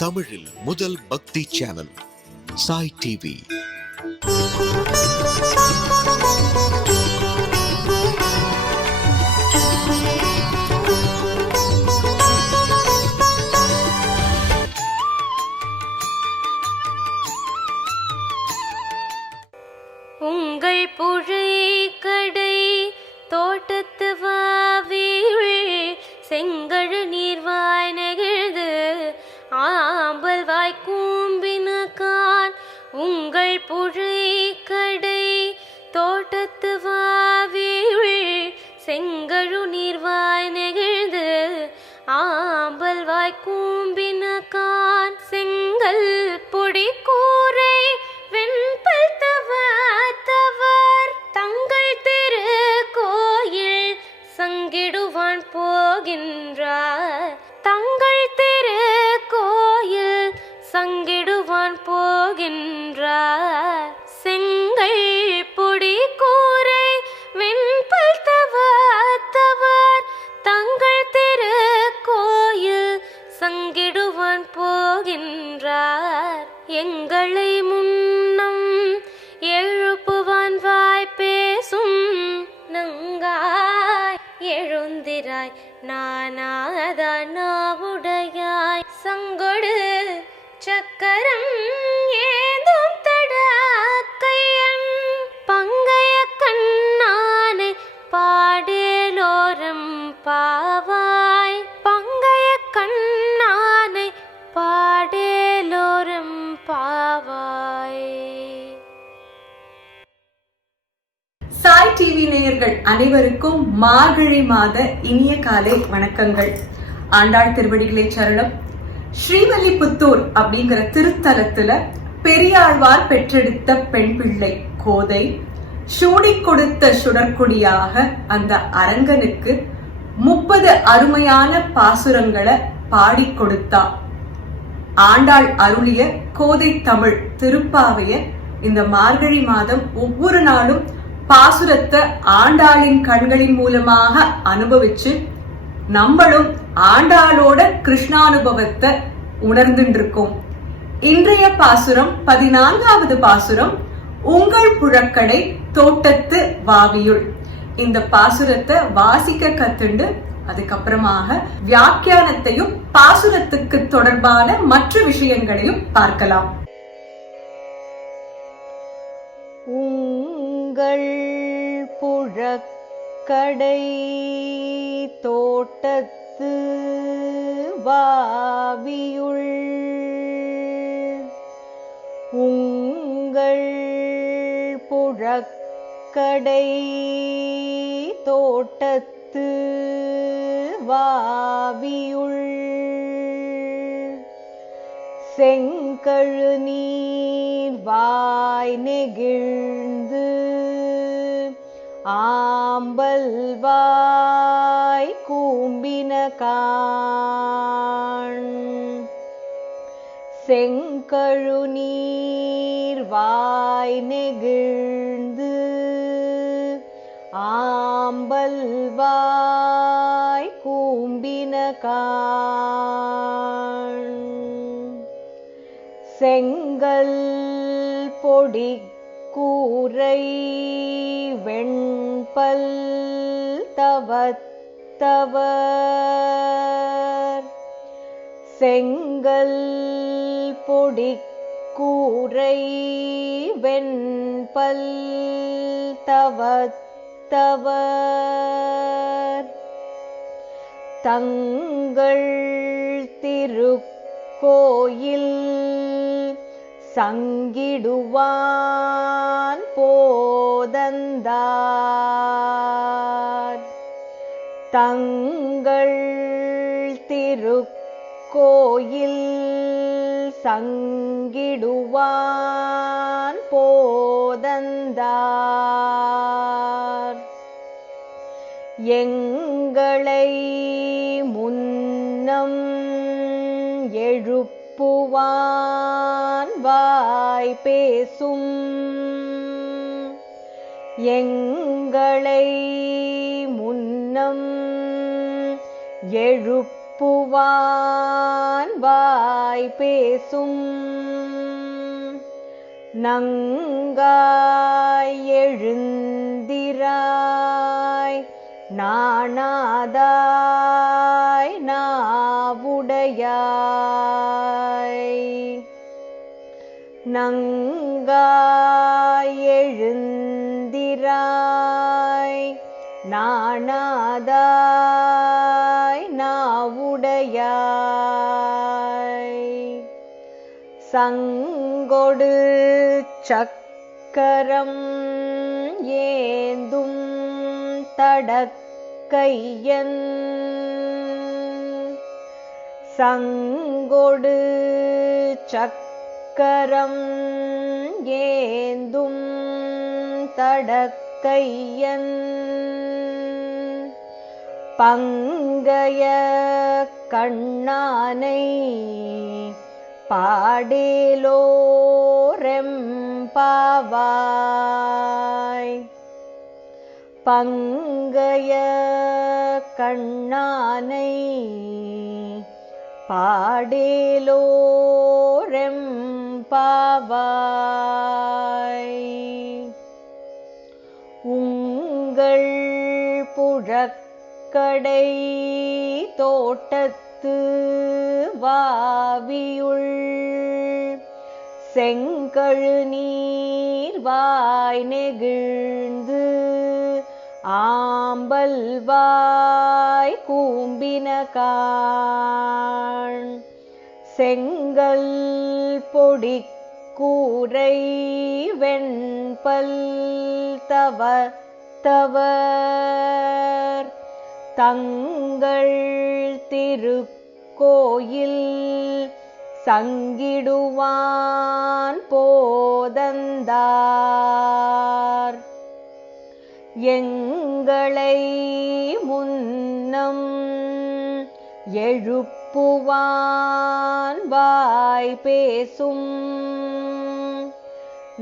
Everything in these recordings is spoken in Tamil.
தமிழில் முதல் பக்தி சேனல் சாய் டிவி. உங்கள் புழை கடை தோட்டத்து வாவியுள் செங்கழு நீர்வாய் நெகிழ்து ஆம்பல் வாய் கூம்பினகான். உங்கள் புழை கடை தோட்டத்து வாவியுள் செங்கழு நீர்வாய் நெகிழ்து ஆம்பல் வாய் கூம்பினகான். செங்கல் பொடி கூரை வெண்பல் தவர் தங்கள் திரு கோயில் சங்கிடுவான் போகின்றார். தங்கள் திரு கோயில் சங்கிடுவான் போகின்றார். செங்கல் பொடி கூரை வெண்பல் தவர் தங்கள் திரு கோயில் சங்கிடுவான் போகின்றார். எங்களை முன்னம் எழுப்புவான் வாய் பேசும் நங்காய் எழுந்திராய் நானாதானாவுடையாய். சங்கொடு சக்கரம் ஏந்தும் தடக்கையன் பங்கைய கண்ணானை பாடேலோரம் பாவாய். பங்கைய கண்ணானை பாடேலோரம் பாவாய். சாய் டிவி நேயர்கள் அனைவருக்கும் மார்கழி மாத இனிய காலை வணக்கங்கள். ஆண்டாள் திருவடிகளே சரணம். ஸ்ரீவல்லிபுத்தூர் அப்படிங்கிற திருத்தலத்துல பெரியாழ்வார் பெற்றெடுத்த பெண் பிள்ளை கோதை சூடி கொடுத்த சுடற்குடியாக அந்த அரங்கனுக்கு 30 அருமையான பாசுரங்களை பாடி கொடுத்தா. ஆண்டாள் அருளிய கோதை தமிழ் திருப்பாவைய இந்த மார்கழி மாதம் ஒவ்வொரு நாளும் பாசுரத்தை ஆண்டாளின் கண்களின் மூலமாக அனுபவிச்சு நம்மளும் ஆண்டாளோட கிருஷ்ணானுபவத்தை உணர்ந்துட்டு இருக்கோம். இன்றைய பாசுரம் 14வது பாசுரம், உங்கள் புழக்கடை தோட்டத்து வாவியுள். இந்த பாசுரத்தை வாசிக்க கத்துண்டு அதுக்கப்புறமாக வியாக்கியானத்தையும் பாசுரத்துக்கு தொடர்பான மற்ற விஷயங்களையும் பார்க்கலாம். உங்கள் புழக்கடை தோட்டத்து வாவியுள். உங்கள் புழக்கடை தோட்டத்து வாவியுள் செங்கழு நீர் வாய் நெகிழ்ந்து ஆம்பல் வாய் கூம்பினகான். செங்கழு நீர் வாய் நெகிழ்ந்து ஆம்பல் வாய் கூம்பினகான். செங்கல் பொடி கூரை வெண்பல் தவர் செங்கல் பொடி கூரை வெண்பல் தவர் தங்கள் திருக்கோயில் சங்கிடுவான் போதந்தார். தங்கள் திருக்கோயில் சங்கிடுவான் போதந்தார். எங்களை முன்னம் எழுப்புவான் வாய் பேசும். எங்களை முன்னம் எழுப்புவான் எழுப்புவான் வாய் பேசும் நங்காய் எழுந்திராய் நாணாதாய் நாவுடையாய் நங்காய் எழுந்திராய் நாணாதாய் நாவுடையாய் சங்கொடு சக்கரம் ஏந்தும் தடக்கையன் சங்கொடு சக்கரம் ஏந்தும் தடக்கையன் பங்கய கண்ணானை பாடேலோரெம்பாவாய் பங்கய கண்ணானை பாடேலோரெம்பாவாய் உங்கள் புழக்கடை தோட்டத்து வாவியுள் செங்கழு நீர் வாய் நெகிழ்ந்து ஆம்பல் வாய் கூம்பினகான் செங்கல் பொடி கூரை வெண்பல் தவர் தங்கள் திருக்கோயில் சங்கிடுவான் போதந்தார் எங்களை முன்னம் எழுப்புவான் வாய் பேசும்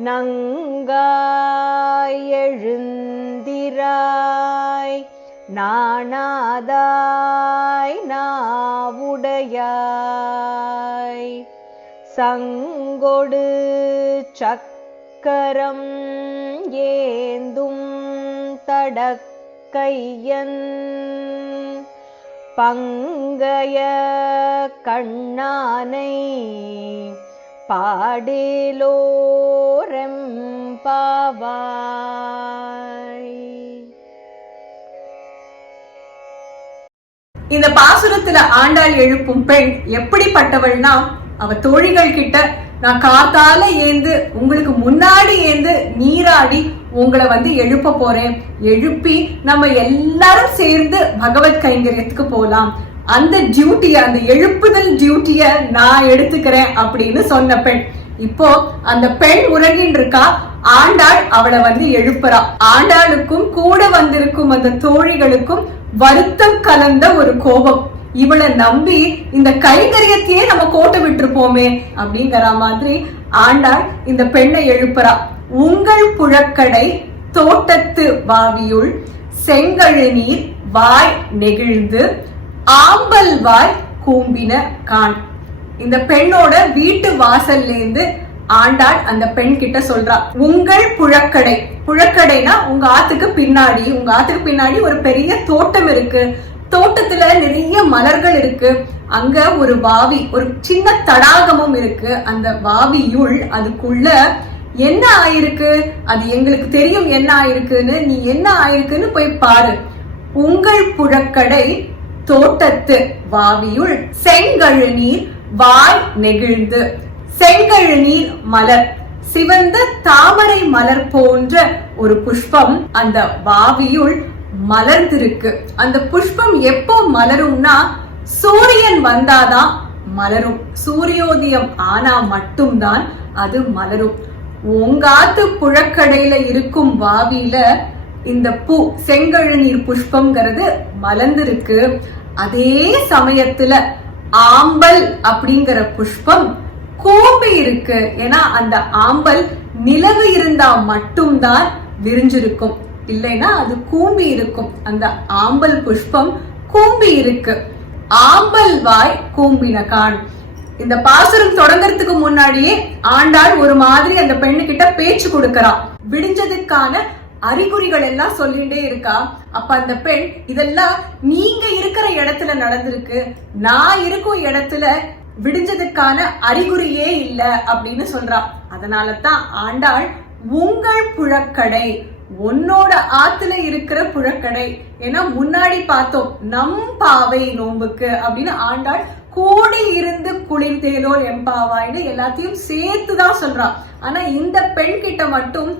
நங்காய் எழுந்திராய் நாணாதாய் நாவுடையாய் சங்கொடு சக்கரம் ஏந்தும் தடக்கையன் பங்கய கண்ணானை பாடேலோரெம்பாவாய். இந்த பாசுரத்துல ஆண்டாள் எழுப்பும் பெண் எப்படிப்பட்டவள்னா, அவ தோழிகள் கிட்ட நான் காத்தால ஏந்து உங்களுக்கு முன்னாடி ஏந்து நீராடி உங்களை எழுப்ப போறேன், எழுப்பி நம்ம எல்லாரும் சேர்ந்து பகவத் கைங்கரியத்துக்கு போலாம், அந்த டியூட்டிய அந்த எழுப்புதல் டியூட்டிய நான் எடுத்துக்கிறேன் அப்படின்னு சொன்ன பெண். இப்போ அந்த பெண் உறங்கின்னு இருக்கா, ஆண்டாள் அவளை எழுப்புறா. ஆண்டாளுக்கும் கூட வந்திருக்கும் அந்த தோழிகளுக்கும் வருத்தம் கலந்த ஒரு கோபம். இவளை நம்பி இந்த கைங்கரியத்தையே நம்ம கோட்டை விட்டுருப்போமே அப்படிங்கிற மாதிரி ஆண்டாள் இந்த பெண்ணை எழுப்புறா. உங்கள் புழக்கடை தோட்டத்து வாவியுள் செங்கழு நீர் வாய் நெகிழ்ந்து ஆம்பல் வாய் கூம்பின கான். இந்த பெண்ணோட வீட்டு வாசல்ல இருந்து ஆண்டாள் அந்த பெண் கிட்ட சொல்றா, உங்கள் புழக்கடை, புழக்கடைனா உங்க ஆத்துக்கு பின்னாடி ஒரு பெரிய தோட்டம் இருக்கு, தோட்டத்துல நிறைய மலர்கள் இருக்கு, அங்க ஒரு வாவி, ஒரு சின்ன தடாகமும் இருக்கு, அந்த வாவியுள் அதுக்குள்ள என்ன ஆயிருக்கு, அது எங்களுக்கு தெரியும் என்ன ஆயிருக்குன்னு, நீ என்ன ஆயிருக்குன்னு போய் பாரு. உங்கள் புழக்கடை தோட்டத்து வாவியுள் செங்கழு நீர் வாய் நெகிழ்ந்து. செங்கழு நீர் மலர், சிவந்த தாமரை மலர் போன்ற ஒரு புஷ்பம் அந்த வாவியுள் மலர்ந்திருக்கு. அந்த புஷ்பம் எப்போ மலரும்னா, சூரியன் வந்தாதான் மலரும், சூரியோதயம் ஆனா மட்டும்தான் அது மலரும். உங்காத்து புழக்கடையில இருக்கும் வாவியில இந்த பூ செங்கழு நீர் புஷ்பம்ங்கிறது மலர்ந்திருக்கு. அதே சமயத்துல ஆம்பல் அப்படிங்கிற புஷ்பம் கூம்பி இருக்கு. ஏன்னா அந்த ஆம்பல் நிலவு இருந்தா மட்டும்தான் விரிஞ்சிருக்கும், இல்லைன்னா அது கூம்பி இருக்கும். அந்த ஆம்பல் புஷ்பம் கூம்பி இருக்கு. ஆம்பல் வாய் கூம்பினகான். இந்த பாசுரம் தொடங்கறதுக்கு முன்னாடியே ஆண்டாள் ஒரு மாதிரி அந்த பெண்ணு கிட்ட பேச்சு கொடுக்கறான். விடிஞ்சதுக்கான அறிகுறிகள் எல்லாம் சொல்லிட்டே இருக்கா. அப்ப அந்த பெண், இதெல்லாம் நீங்க இருக்கிற இடத்துல நடந்திருக்கு, நான் இருக்கும் இடத்துல விடிஞ்சதுக்கான அறிகுறியே இல்ல அப்படின்னு சொல்றா. அதனாலதான் ஆண்டாள் உங்கள் புழக்கடை, உன்னோட ஆத்துல இருக்கிற புழக்கடை. ஏன்னா முன்னாடி பார்த்தோம் நம் பாவை நோம்புக்கு அப்படின்னு ஆண்டாள் கூடி இருந்து குளிர்ந்தேலோ எம்பாவாய்னு எல்லாத்தையும் சேர்த்துதான் சொல்றான். ஆனா இந்த பெண் கிட்ட மட்டும்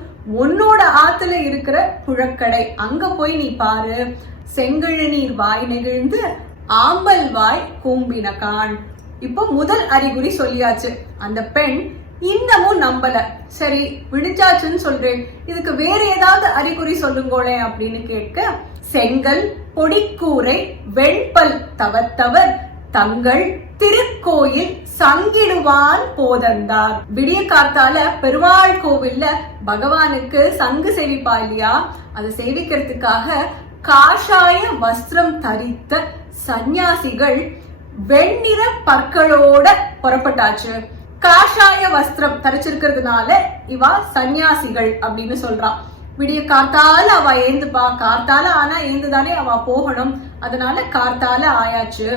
உன்னோட ஆத்துல இருக்கிற புழக்கடை அங்க போய் நீ பாரு, செங்கழு நீர் வாய் நெகிழ்ந்து ஆம்பல் வாய் கூம்பினகான். இப்போ முதல் அறிகுறி சொல்லியாச்சு. அந்த பெண் இன்னமும் நம்பல. சரி விடிஞ்சாச்சுன்னு சொல்றேன், இதுக்கு வேற ஏதாவது அறிகுறி சொல்லுங்களே அப்படின்னு கேட்க, செங்கல் பொடிக்கூரை வெண்பல் தவத்தவர் தங்கள் திருக்கோயில் சங்கிடுவான் போதந்தார். விடிய காத்தால பெருமாள் கோவில்ல பகவானுக்கு சங்கு சேவிப்பா இல்லையா, அதை சேவிக்கிறதுக்காக காஷாய வஸ்திரம் தரித்த சந்நியாசிகள் வெண்ணிற பற்களோட புறப்பட்டாச்சு. காஷாய வஸ்திரம் தரிச்சிருக்கிறதுனால இவா சந்நியாசிகள் அப்படின்னு சொல்றான். விடிய காத்தால அவ ஏந்துப்பா, காத்தால ஆனா ஏந்துதானே அவ போகணும், அதனால காத்தால ஆயாச்சு.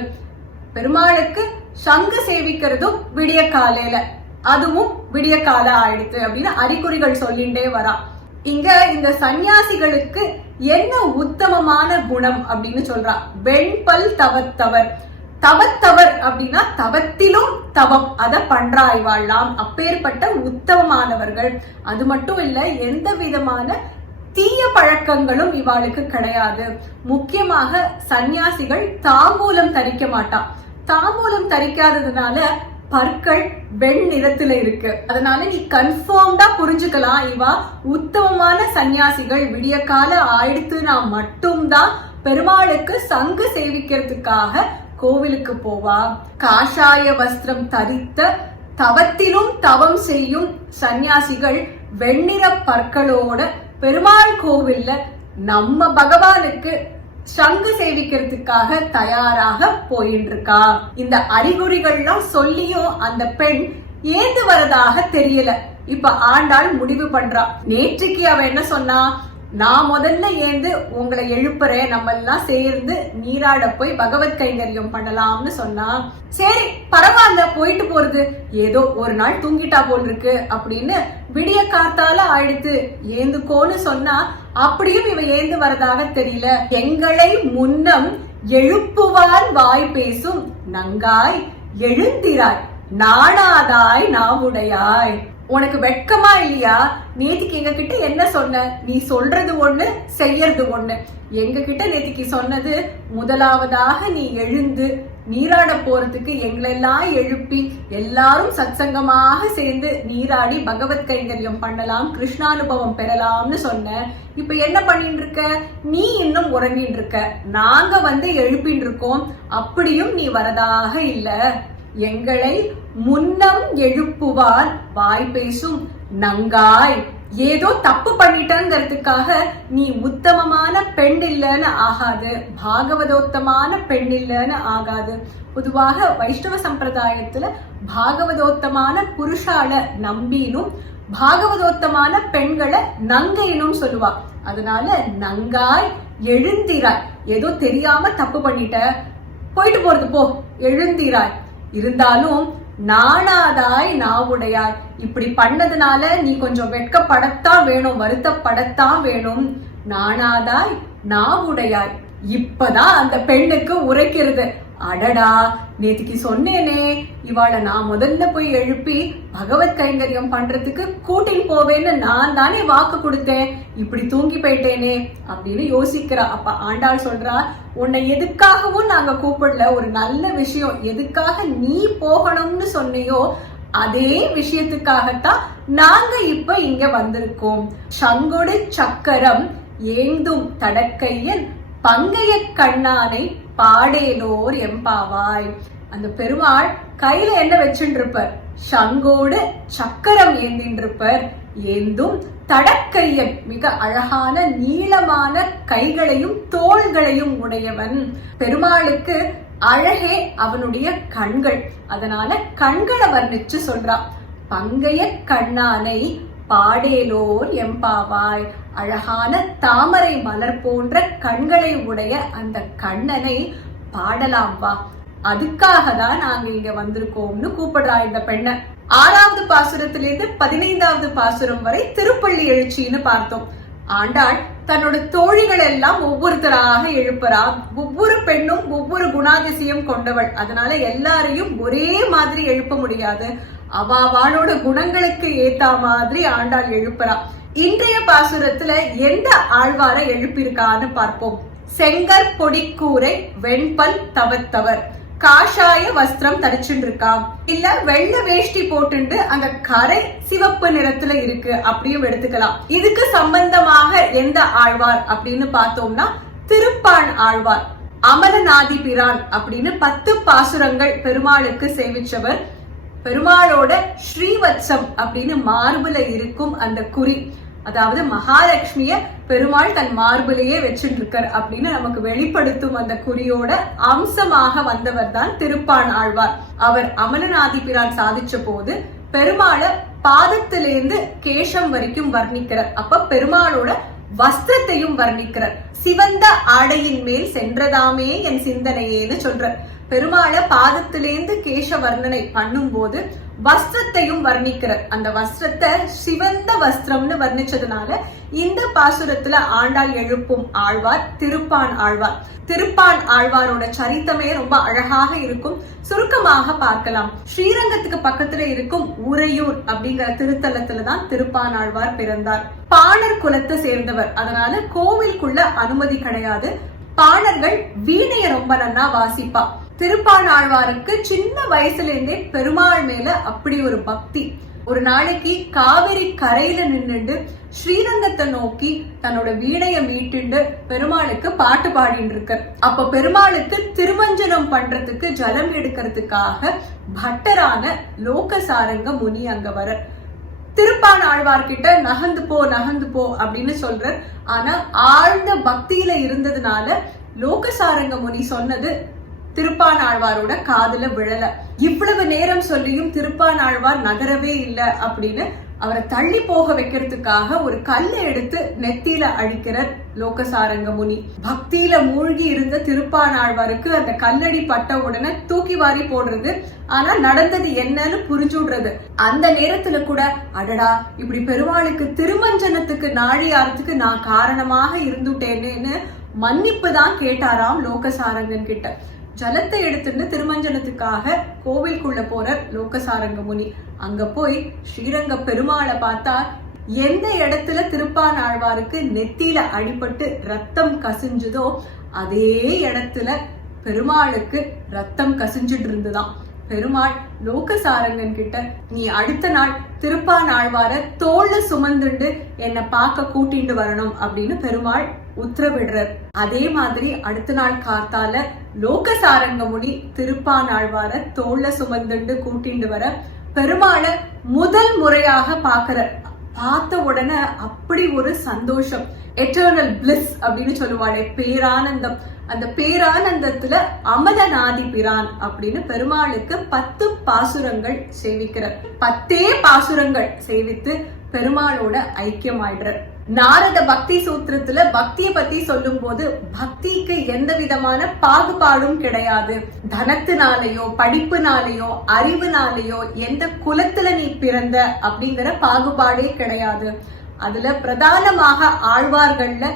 பெருமாளுக்கு சங்கு சேவிக்கிறதும் விடிய காலையில, அதுவும் விடிய கால ஆயிடுத்து அப்படின்னு அறிகுறிகள் சொல்லிண்டே வரா. இங்க இந்த சந்நியாசிகளுக்கு என்ன உத்தமமான குணம் அப்படின்னு சொல்றா. வெண்பல் தவத்தவர். தவத்தவர் அப்படின்னா தவத்திலும் தவம் அத பண்றாய்வாள்லாம், அப்பேற்பட்ட உத்தமமானவர்கள். அது மட்டும் இல்ல, எந்த விதமான தீய பழக்கங்களும் இவாளுக்கு கிடையாது. முக்கியமாக சந்நியாசிகள் தாம்பூலம் தரிக்க மாட்டான். தாம்பூலம் தரிக்காததுனால பற்கள் வெண் நிறத்துல இருக்கு. அதனால நீ கன்ஃபார்ம்டா புரிஞ்சுக்கலாம், இவா உத்தமமான சந்நியாசிகள். விடிய கால ஆயிடுத்துனா மட்டும்தான் பெருமாளுக்கு சங்கு சேவிக்கிறதுக்காக கோவிலுக்கு போவா. காஷாய வஸ்திரம் தரித்த தவத்திலும் தவம் செய்யும் சந்நியாசிகள் வெண்ணிற பற்களோட பெருமாள் கோவில்ல நம்ம பகவானுக்கு சங்கு சேவிக்கிறதுக்காக தயாராக போயிட்டு இருக்கா. இந்த அறிகுறிகள்லாம் சொல்லியும் அந்த பெண் ஏந்து வரதாக தெரியல. இப்ப ஆண்டாள் முடிவு பண்றா. நேற்றுக்கு அவ என்ன சொன்னா, நான் முதல்ல ஏந்து உங்களை எழுப்புறேன், நம்ம எல்லாம் சேர்ந்து நீராட போய் பகவத் கைங்கரியம் பண்ணலாம்னு சொன்னா. சரி பரவாயில்ல, போயிட்டு போறது, ஏதோ ஒரு நாள் தூங்கிட்டா போல் இருக்கு அப்படின்னு விடிய காத்தால ஆயிடுத்து ஏந்துக்கோன்னு சொன்னா, அப்படியும் இவ ஏந்து வரதாக தெரியல. எங்களை முன்னம் எழுப்புவான் வாய் பேசும் நங்காய் எழுந்திராய் நாணாதாய் நாவுடையாய். உனக்கு வெட்கமா இல்லையா? நேத்திக்கு எங்க கிட்ட என்ன சொன்ன? நீ சொல்றது ஒண்ணு, செய்யறது ஒண்ணு. எங்க கிட்ட நேத்திக்கு சொன்னது, முதலாவதாக நீ எழுந்து நீராட போறதுக்கு எங்களெல்லாம் எழுப்பி எல்லாரும் சத்சங்கமாக சேர்ந்து நீராடி பகவத் கைங்கரியம் பண்ணலாம், கிருஷ்ணானுபவம் பெறலாம்னு சொன்ன. இப்ப என்ன பண்ணிட்டு இருக்க? நீ இன்னும் உறங்கிட்டு இருக்க. நாங்க எழுப்பிட்டு இருக்கோம், அப்படியும் நீ வரதாக இல்ல. எங்களை முன்னம் எழுப்புவார் வாய் பேசும் நங்காய். ஏதோ தப்பு பண்ணிட்டங்கிறதுக்காக நீ உத்தமமான பெண் இல்லைன்னு ஆகாது, பாகவதோத்தமான பெண் இல்லைன்னு ஆகாது. பொதுவாக வைஷ்ணவ சம்பிரதாயத்துல பாகவதோத்தமான புருஷால நம்பினும் பாகவதோத்தமான பெண்களை நங்கைனும் சொல்லுவா. அதனால நங்காய் எழுந்திராய், ஏதோ தெரியாம தப்பு பண்ணிட்ட, போயிட்டு போறது போ, எழுந்திராய். இருந்தாலும் நாணாதாய் நாவுடையாய். இப்படி பண்ணதுனால நீ கொஞ்சம் வெட்கப்படத்தான் வேணும், வருத்தப்படத்தான் வேணும். நாணாதாய் நாவுடையாய். இப்பதான் அந்த பெண்ணுக்கு உரைக்கிறது. அடடா, நேத்திக்கு சொன்னேனே, இவாளை நான் முதல்ல போய் எழுப்பி பகவத் கைங்கரியம் பண்றதுக்கு கூட்டின்னு போவேன்னு நான் தானே வாக்கு கொடுத்தேன், இப்படி தூங்கி போயிட்டேனே அப்படின்னு யோசிக்கிறா. அப்ப ஆண்டாள் சொல்றா, உன்னை எதுக்காகவும் நாங்க கூப்பிடல, ஒரு நல்ல விஷயம் எதுக்காக நீ போகணும்னு சொன்னியோ அதே விஷயத்துக்காகத்தான் நாங்க இப்ப இங்க வந்திருக்கோம். சங்கொடு சக்கரம் ஏந்தும் தடக்கையன் பங்கைய கண்ணானை பாடேலோர் எம்பாவாய். அந்த பெருமாள் கையில என்ன வச்சுட்டு இருப்பார்? சங்கோடு சக்கரம் ஏந்தின்னு இருப்பார். ஏந்தும் தடக்கையன், மிக அழகான நீளமான கைகளையும் தோள்களையும் உடையவன். பெருமாளுக்கு அழகே அவனுடைய கண்கள், அதனால கண்களை வர்ணிச்சு சொல்றான். பங்கைய கண்ணானை பாடேலோர் எம்பாவாய். அழகான தாமரை மலர் போன்ற கண்களை உடைய அந்த கண்ணனை பாடலாம் வா, அதுக்காக தான் நாங்க இங்க வந்திருக்கோம்னு கூப்பிடுறா இந்த பெண்ணை. 6வது பாசுரத்திலிருந்து 15வது பாசுரம் வரை திருப்பள்ளி எழுச்சின்னு பார்த்தோம். ஆண்டாள் தன்னோட தோழிகள் எல்லாம் ஒவ்வொருத்தராக எழுப்புறா. ஒவ்வொரு பெண்ணும் ஒவ்வொரு குணாதிசயம் கொண்டவள், அதனால எல்லாரையும் ஒரே மாதிரி எழுப்ப முடியாது. அவாவாளோட குணங்களுக்கு ஏத்த மாதிரி ஆண்டாள் எழுப்புறா. இன்றைய பாசுரத்துல எந்த ஆழ்வார எழுப்பியிருக்கான்னு பார்ப்போம். செங்கற் பொடிக்கூரை வெண்பல் தவத்தவர், காஷாய வஸ்திரம் தரிச்சுட்டு இருக்கான், இல்ல வெள்ளை வேஷ்டி போட்டுண்டு அந்த கரை சிவப்பு நிறத்துல இருக்கு அப்படியும் எடுத்துக்கலாம். இதுக்கு சம்பந்தமாக எந்த ஆழ்வார் அப்படின்னு பார்த்தோம்னா திருப்பான் ஆழ்வார். அமலநாதி பிரான் அப்படின்னு 10 பாசுரங்கள் பெருமாளுக்கு சேவிச்சவர். பெருமாளோட ஸ்ரீவத்சம் அப்படின்னு மார்புல இருக்கும் அந்த குறி, அதாவது மகாலட்சுமிய பெருமாள் தன் மார்பிலேயே வச்சுட்டு இருக்கார் அப்படின்னு நமக்கு வெளிப்படுத்தும் அந்த குறியோட அம்சமாக வந்தவர் தான் திருப்பான் ஆழ்வார். அவர் அமலநாதி பிரான் சாதிச்ச போது பெருமாளை பாதத்திலேந்து கேசம் வரைக்கும் வர்ணிக்கிறார். அப்ப பெருமாளோட வஸ்திரத்தையும் வர்ணிக்கிறார். சிவந்த ஆடையின் மேல் சென்றதாமே என் சிந்தனையேன்னு சொல்றார். பெருமாளை பாதத்திலேந்து கேச வர்ணனை பண்ணும் போது வஸ்திரத்தையும் வர்ணிக்கிறார். அந்த வஸ்திரத்தை சிவந்த வஸ்திரம்னு வர்ணிச்சதுனால இந்த பாசுரத்துல ஆண்டாள் எழுப்பும் ஆழ்வார் திருப்பான் ஆழ்வார். திருப்பான் ஆழ்வாரோட சரித்தமே ரொம்ப அழகாக இருக்கும். சுருக்கமாக பார்க்கலாம். ஸ்ரீரங்கத்துக்கு பக்கத்துல இருக்கும் உறையூர் அப்படிங்கிற திருத்தலத்துலதான் திருப்பான் ஆழ்வார் பிறந்தார். பாணர் குலத்தை சேர்ந்தவர், அதனால கோவிலுக்குள்ள அனுமதி கிடையாது. பாணர்கள் வீணைய ரொம்ப நன்னா வாசிப்பா. திருப்பான் ஆழ்வாருக்கு சின்ன வயசுல இருந்தே பெருமாள் மேல அப்படி ஒரு பக்தி. ஒரு நாளைக்கு காவிரி கரையில நின்னுண்டு ஸ்ரீரங்கத்தை நோக்கி தன்னோட வீணைய மீட்டுண்டு பெருமாளுக்கு பாட்டு பாடிட்டு இருக்க. அப்ப பெருமாளுக்கு திருமஞ்சனம் பண்றதுக்கு ஜலம் எடுக்கிறதுக்காக பட்டரான லோகசாரங்க முனி அங்க வர. திருப்பான் ஆழ்வார்கிட்ட நகந்து போ அப்படின்னு சொல்ற. ஆனா ஆழ்ந்த பக்தியில இருந்ததுனால லோகசாரங்க முனி சொன்னது திருப்பான் ஆழ்வாரோட காதுல விழல. இவ்வளவு நேரம் சொல்லியும் திருப்பான் ஆழ்வார் நகரவே இல்ல அப்படின்னு அவரை தள்ளி போக வைக்கிறதுக்காக ஒரு கல்லை எடுத்து நெத்தியில அடிக்கிறார் லோகசாரங்க முனி. பக்தியில மூழ்கி இருந்த திருப்பான் ஆழ்வாருக்கு அந்த கல்லடி பட்ட உடனே தூக்கி வாரி போடுறது. ஆனா நடந்தது என்னன்னு புரிஞ்சுடுறது. அந்த நேரத்துல கூட அடடா, இப்படி பெருமாளுக்கு திருமஞ்சனத்துக்கு நாழியாரத்துக்கு நான் காரணமாக இருந்துட்டேன்னு மன்னிப்பு தான் கேட்டாராம் லோகசாரங்கன் கிட்ட. ஜலத்தை எடுத்துட்டு திருமஞ்சனத்துக்காக கோவிலுக்குள்ள போற லோகசாரங்க முனி அங்க போய் ஸ்ரீரங்க பெருமாளை பார்த்தா எந்த இடத்துல திருப்பான் ஆழ்வாருக்கு நெத்தியில அடிபட்டு ரத்தம் கசிஞ்சதோ அதே இடத்துல பெருமாளுக்கு ரத்தம் கசிஞ்சிட்டு இருந்துதான். பெருமாள் லோகசாரங்கன் கிட்ட நீ அடுத்த நாள் திருப்பான் ஆழ்வார தோல்ல சுமந்துண்டு என்னை பார்க்க கூட்டிட்டு வரணும் அப்படின்னு பெருமாள் உத்தரவிடுறார். அதே மாதிரி அடுத்த நாள் காத்தால லோகசாரங்க முனி திருப்பான் ஆழ்வார தோல்ல சுமந்துண்டு கூட்டிட்டு வர பெருமாளை முதல் முறையாக பாக்குற. பார்த்த உடனே அப்படி ஒரு சந்தோஷம், எட்டர்னல் பிளிஸ் அப்படின்னு சொல்லுவாளே, பேரானந்தம். அந்த பேரானந்தத்துல அமலநாதி பிரான் அப்படின்னு பெருமாளுக்கு 10 பாசுரங்கள் சேவிக்கிறார். 10 பாசுரங்கள் சேவித்து பெருமாளோட ஐக்கியம் ஆயிடுறார். நாரத பக்தி சூத்திரத்துல பக்தியை பத்தி சொல்லும் போது பக்திக்கு எந்த விதமான பாகுபாடும் கிடையாது. தனத்தினாலேயோ படிப்புனாலேயோ அறிவுனாலேயோ எந்த குலத்துல நீ பிறந்த அப்படிங்கிற பாகுபாடே கிடையாது. அதுல பிரதானமாக ஆழ்வார்கள்ல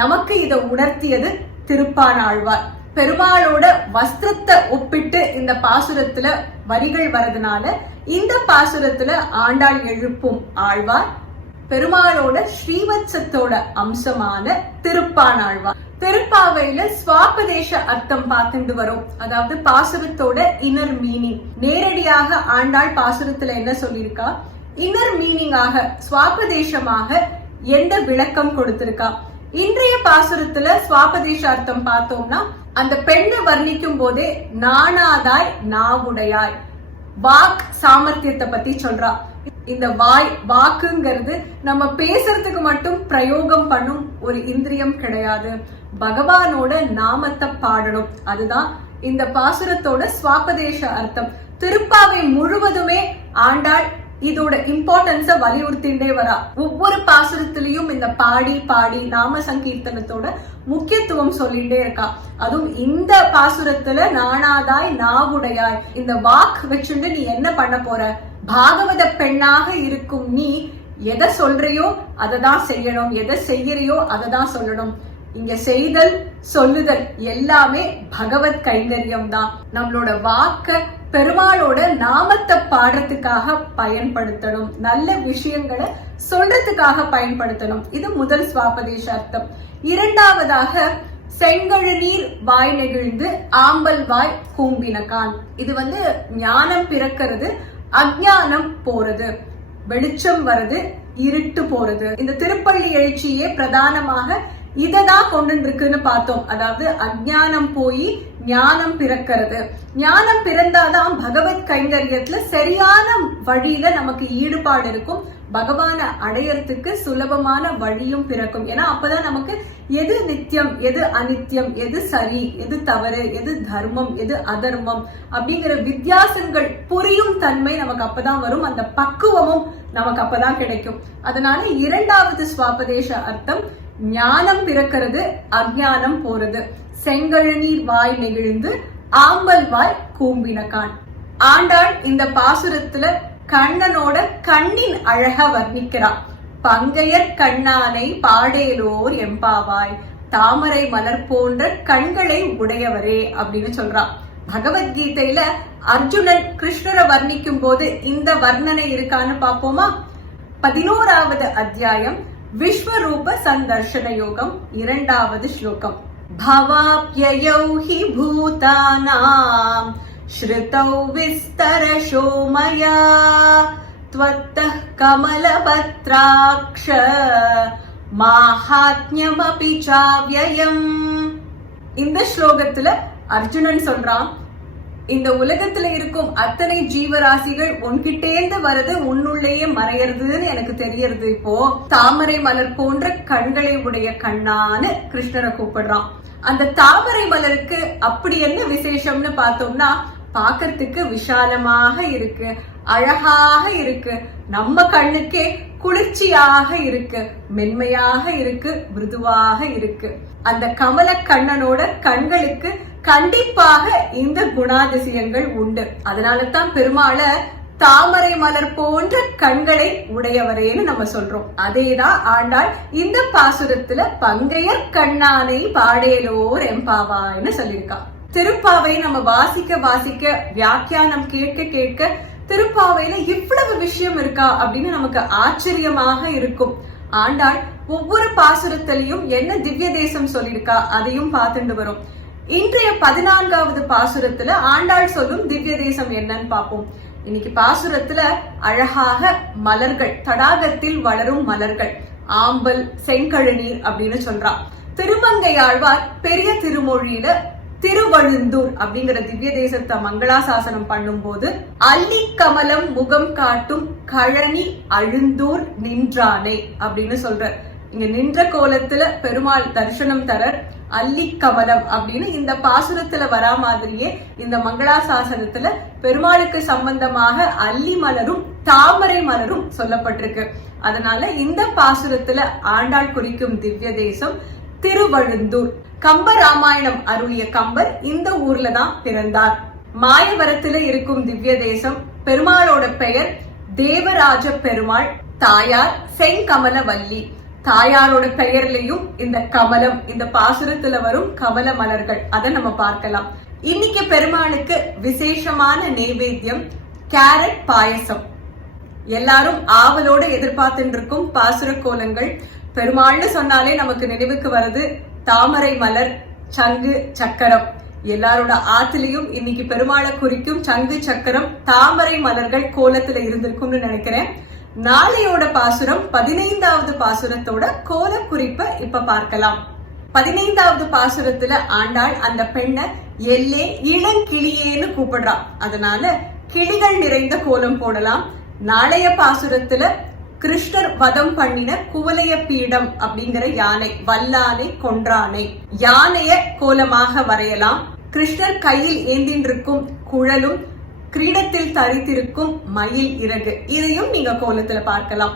நமக்கு இதை உணர்த்தியது திருப்பான் ஆழ்வார். பெருமாளோட வஸ்திரத்தை ஒப்பிட்டு இந்த பாசுரத்துல வரிகள் வரதுனால இந்த பாசுரத்துல ஆண்டாள் எழுப்பும் ஆழ்வார் பெருமாளோட ஸ்ரீவத்சத்தோட அம்சமான திருப்பான் ஆழ்வார். திருப்பாவையில ஸ்வாபதேச அர்த்தம் பார்த்துட்டு வரும், அதாவது பாசுரத்தோட இன்னர் மீனிங். நேரடியாக ஆண்டாள் பாசுரத்துல என்ன சொல்லியிருக்கா, இன்னர் மீனிங்காக ஸ்வாபதேசமாக எந்த விளக்கம் கொடுத்திருக்கா. இன்றைய பாசுரத்துல ஸ்வாபதேச அர்த்தம் பார்த்தோம்னா அந்த பெண்ணை வர்ணிக்கும் போதே நாணாதாய் நாவுடையாய் வாக் சாமர்த்தியத்தை பத்தி சொல்றா. இந்த வாக்குங்கிறது நம்ம பேசுறதுக்கு மட்டும் பிரயோகம் பண்ணும் ஒரு இந்திரியம் கிடையாது. பகவானோட நாமத்தை பாடணும். அதுதான் இந்த பாசுரத்தோட ஸ்வாபதேச அர்த்தம். திருப்பாவை முழுவதுமே ஆண்டாள் இதோட இம்பார்ட்டன்ஸ வலியுறுத்திண்டே வரா. ஒவ்வொரு பாசுரத்திலையும் இந்த பாடி பாடி நாம சங்கீர்த்தனத்தோட முக்கியத்துவம் சொல்லிட்டே இருக்கா. அதுவும் இந்த பாசுரத்துல நானாதாய் நாவுடையாய், இந்த வாக் வச்சுட்டு நீ என்ன பண்ண போற? பாகவத பெண்ணாக இருக்கும் நீ எதை சொல்றியோ அதை தான் செய்யணும், எதை செய்யறியோ அதை தான் சொல்லணும். இங்க செய்தல் சொல்லுதல் எல்லாமே பகவத் கைங்கரியம் தான். நம்மளோட வாக்க பெருமாளோட நாமத்தை பாடுறதுக்காக பயன்படுத்தணும், நல்ல விஷயங்களை சொல்றதுக்காக பயன்படுத்தணும். இது முதல் ஸ்வாபதேச அர்த்தம். இரண்டாவதாக செங்கழுநீர் வாய் நெகிழ்ந்து ஆம்பல் வாய் கூம்பினகான். இது ஞானம் பிறக்கிறது, அஞ்ஞானம் போறது, வெளிச்சம் வருது, இருட்டு போறது. இந்த திருப்பள்ளி எழுச்சியே பிரதானமாக இததான் கொண்டு இருக்குன்னு பார்த்தோம். அதாவது அஞ்ஞானம் போய் ஞானம் பிறக்கிறது. ஞானம் பிறந்தாதான் பகவத் கைங்கரியத்துல சரியான வழியில நமக்கு ஈடுபாடு இருக்கும், பகவான அடையறதுக்கு சுலபமான வழியும் பிறக்கும். ஏன்னா அப்பதான் நமக்கு எது நித்தியம், எது அனித்தியம், எது சரி, எது தவறு, எது தர்மம், எது அதர்மம் அப்படிங்கிற வித்தியாசங்கள் புரியும் தன்மை நமக்கு அப்பதான் வரும். அந்த பக்குவமும் நமக்கு அப்பதான் கிடைக்கும். அதனால இரண்டாவது ஸ்வாபதேச அர்த்தம் ஞானம் பிறக்கிறது, அஞ்ஞானம் போறது. செங்கழுநீர் வாய் நெகிழ்ந்து ஆம்பல் வாய் கூம்பினகான். ஆண்டாள் இந்த பாசுரத்துல கண்ணனோட கண்ணின் அழக வர்ணிக்கிறான். பங்கையர் கண்ணானை பாடேலோர் எம்பாவாய், தாமரை மலர் போன்ற கண்களை உடையவரே அப்படின்னு சொல்றான். பகவத்கீதையில அர்ஜுனன் கிருஷ்ணரை வர்ணிக்கும் போது இந்த வர்ணனை இருக்கான்னு பாப்போமா? 11வது அத்தியாயம் விஸ்வரூப சந்தர்ஷன யோகம், 2வது ஸ்லோகம். பவாப்யயௌ ஹி பூதானாம் ஸ்ருதௌ விஸ்தரஷோ மயா த்வத்தः கமலபத்ராக்ஷ மாஹாத்ம்யமபி சாவ்யயம். இந்த ஸ்லோகத்துல அர்ஜுனன் சொல்றான், இந்த உலகத்துல இருக்கும் அத்தனை ஜீவராசிகள் உன்கிட்டேந்து வருது, உன்னுள்ளேயே மறையறதுன்னு எனக்கு தெரியறது. இப்போ தாமரை மலர் போன்ற கண்களை உடைய கண்ணான்னு கிருஷ்ணரை கூப்பிடுறான். அந்த தாமரை மலருக்கு அப்படி என்ன விசேஷம்னு பார்த்தோம்னா, பாக்கிறதுக்கு விஷாலமாக இருக்கு, அழகாக இருக்கு, நம்ம கண்ணுக்கே குளிர்ச்சியாக இருக்கு, மென்மையாக இருக்கு, மிருதுவாக இருக்கு. அந்த கமல கண்ணனோட கண்களுக்கு கண்டிப்பாக இந்த குணாதிசயங்கள் உண்டு. அதனாலதான் பெருமாளை தாமரை மலர் போன்ற கண்களை உடையவரேன்னு நம்ம சொல்றோம். அதேதான் ஆண்டாள் இந்த பாசுரத்துல பங்கையர் கண்ணானை பாடேலோர் எம்பாவாய்னு சொல்லியிருக்கா. திருப்பாவை நம்ம வாசிக்க வாசிக்க வியாக்கியானம் கேட்க கேட்க திருப்பாவையில இவ்வளவு விஷயம் இருக்கா அப்படின்னு நமக்கு ஆச்சரியமாக இருக்கும். ஆண்டாள் ஒவ்வொரு பாசுரத்திலையும் என்ன திவ்ய தேசம் சொல்லியிருக்கா அதையும் பார்த்துட்டு வரும். இன்றைய 14வது பாசுரத்துல ஆண்டாள் சொல்லும் திவ்ய தேசம் என்னன்னு பார்ப்போம். இன்னைக்கு பாசுரத்துல அழகாக மலர்கள், தடாகத்தில் வளரும் மலர்கள், ஆம்பல், செங்கழுநீர் அப்படின்னு சொல்றான். திருமங்கையாழ்வார் பெரிய திருமொழியில திருவழுந்தூர் அப்படிங்கிற திவ்ய தேசத்தை மங்களாசாசனம் பண்ணும் போது அல்லி கமலம் முகம் காட்டும் கழனி அழுந்தூர் நின்றானே அப்படின்னு சொல்ற. இங்க நின்ற கோலத்துல பெருமாள் தரிசனம் தர அல்லி கமலம் அப்படின்னு இந்த பாசுரத்துல வரா மாதிரியே இந்த மங்களாசாசனத்துல பெருமாளுக்கு சம்பந்தமாக அல்லி மலரும் தாமரை மலரும் சொல்லப்பட்டிருக்கு. அதனால இந்த பாசுரத்துல ஆண்டாள் குறிக்கும் திவ்ய தேசம் திருவழுந்தூர். கம்ப ராமாயணம் அருளிய கம்பர் இந்த ஊர்ல தான் பிறந்தார். மாயவரத்துல இருக்கும் திவ்ய தேசம். பெருமாளோட பெயர் தேவராஜ பெருமாள், தாயார் செங்கமலவல்லி. தாயாரோட பெயர்லயும் இந்த கமலம், இந்த பாசுரத்துல வரும் கமல மலர்கள், அதை நம்ம பார்க்கலாம். இன்னைக்கு பெருமாளுக்கு விசேஷமான நைவேத்தியம் கேரட் பாயசம். எல்லாரும் ஆவலோட எதிர்பார்த்துட்டு இருக்கும் பாசுர கோலங்கள். பெருமாள்னு சொன்னாலே நமக்கு நினைவுக்கு வருது தாமரை மலர், சங்கு, சக்கரம். எல்லாரோட ஆத்திலையும் இன்னைக்கு பெருமாளை குறிக்கும் சங்கு, சக்கரம், தாமரை மலர்கள் கோலத்துல இருந்திருக்கும்னு நினைக்கிறேன். நாளையோட பாசுரம் 15வது பாசுரத்தோட கோல குறிப்பை இப்ப பார்க்கலாம். 15வது பாசுரத்துல ஆண்டாள் அந்த பெண்ணை எல்லே இளங்கிளியேன்னு கூப்பிடுறான். அதனால கிளிகள் நிறைந்த கோலம் போடலாம். நாளைய பாசுரத்துல கிருஷ்ணர் வதம் பண்ணின குவலய பீடம் அப்படிங்கிற யானை, வல்லானை கொன்றானை, யானைய கோலமாக வரையலாம். கிருஷ்ணர் கையில் ஏந்தின்றிருக்கும் குழலும் கிரீடத்தில் தரித்திருக்கும் மயில் இறகு, இதையும் நீங்க கோலத்துல பார்க்கலாம்.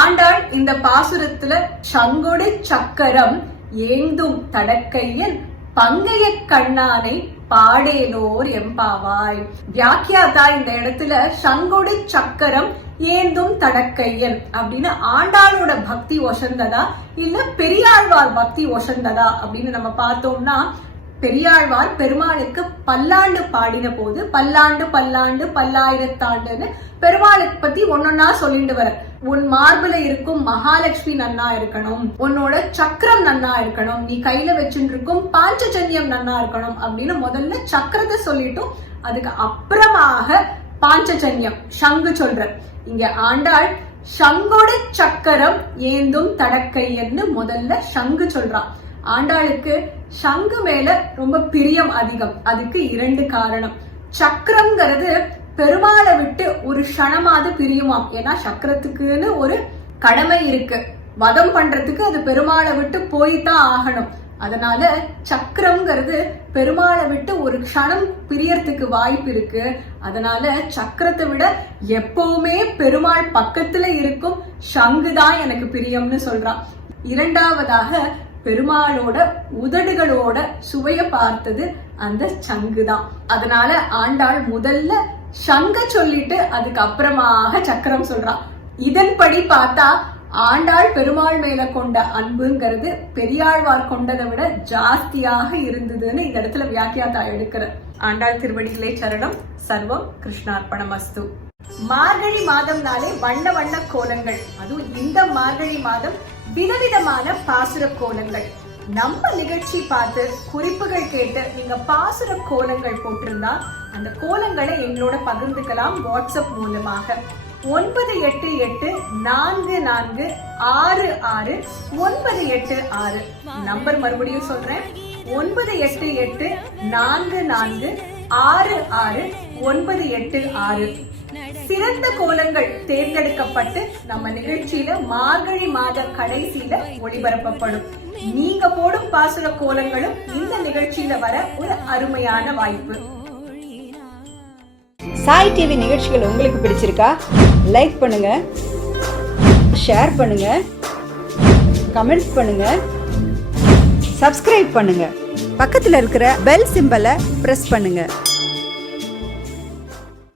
ஆண்டாள் இந்த பாசுரத்துல சங்கொடு சக்கரம் ஏந்தும் தடக்கையன் பங்கைய கண்ணானை பாடேலோர் எம்பாவாய். வியாக்கியாதா இந்த இடத்துல சங்கொடு சக்கரம் ஏந்தும் தடக்கையன் அப்படின்னு ஆண்டாளோட பக்தி ஒசந்ததா இல்ல பெரியாழ்வார் பக்தி ஒசந்ததா அப்படின்னு நம்ம பார்த்தோம்னா, பெரியாழ்வார் பெருமாளுக்கு பல்லாண்டு பாடின போது பல்லாண்டு பல்லாண்டு பல்லாயிரத்தாண்டுன்னு பெருமாளுக்கு பத்தி ஒன்னொன்னா சொல்லிட்டு வர, உன் மார்புல இருக்கும் மகாலட்சுமி நன்னா இருக்கணும், உன்னோட சக்கரம் நன்னா இருக்கணும், நீ கையில வச்சுட்டு இருக்கும் பாஞ்சஜன்யம் நன்னா இருக்கணும் அப்படின்னு முதல்ல சக்கரத்தை சொல்லிட்டும் அதுக்கு அப்புறமாக பாஞ்சஜன்யம் சங்கு சொல்ற. இங்க ஆண்டாள் சங்கோட சக்கரம் ஏந்தும் தடக்கையன்னு முதல்ல சங்கு சொல்றான். ஆண்டாளுக்கு சங்கு மேல ரொம்ப பிரியம் அதிகம். அதுக்கு 2 காரணம். சக்கரம்ங்கிறது பெருமாளை விட்டு ஒரு க்ஷணமாவது பிரியுமாம். ஏன்னா சக்கரத்துக்குன்னு ஒரு கடமை இருக்கு, வதம் பண்றதுக்கு அது பெருமாளை விட்டு போய்தான் ஆகணும். அதனால சக்கரம்ங்கிறது பெருமாளை விட்டு ஒரு க்ஷணம் பிரியறதுக்கு வாய்ப்பு இருக்கு. அதனால சக்கரத்தை விட எப்பவுமே பெருமாள் பக்கத்துல இருக்கும் சங்குதான் எனக்கு பிரியம்னு சொல்றான். 2வதாக பெருமாளோட உதடுகளோட சுவைய பார்த்தது அந்த சங்குதான். அதனால ஆண்டாள் முதல்ல சங்க சொல்லிட்டு அதுக்கு அப்புறமாக சக்கரம் சொல்றான். இதன்படி பார்த்தா ஆண்டாள் பெருமாள் மேல கொண்ட அன்புங்கிறது பெரியாழ்வார் கொண்டதை விட ஜாஸ்தியாக இருந்ததுன்னு இந்த இடத்துல வியாக்கியாதா எடுக்கிற. ஆண்டாள் திருவடிகளே சரணம். சர்வம் கிருஷ்ணார்ப்பணமஸ்து. மார்கழி மாதம்னாலே வண்ண வண்ண கோலங்கள், அதுவும் இந்த மார்கழி மாதம் விதவிதமான பாசுர கோலங்கள். நம்ம நிகழ்ச்சி பார்த்து குறிப்புகள் கேட்டு நீங்க பாசுர கோலங்கள் போட்டிருந்தா அந்த கோலங்களை எங்களோட பகிர்ந்துக்கலாம் வாட்ஸ்அப் மூலமாக. 9884466986 நம்பர் மறுபடியும் சொல்றேன், 9884466986. சிறந்த கோலங்கள் தேர்ந்தெடுக்கப்பட்டு நம்ம நிகழ்ச்சியில மார்கழி மாத கடைசியில ஒளிபரப்பப்படும். நீங்க போடும் பாசுர கோலங்களும் இந்த நிகழ்ச்சியில வர ஒரு அருமையான வாய்ப்பு. சாய் டிவி நிகழ்ச்சிகள் உங்களுக்கு பிடிச்சிருக்கா? லைக் பண்ணுங்க, ஷேர் பண்ணுங்க, கமெண்ட்ஸ் பண்ணுங்க, சப்ஸ்கிரைப் பண்ணுங்க, பக்கத்துல இருக்கிற பெல் சிம்பலை பிரஸ் பண்ணுங்க.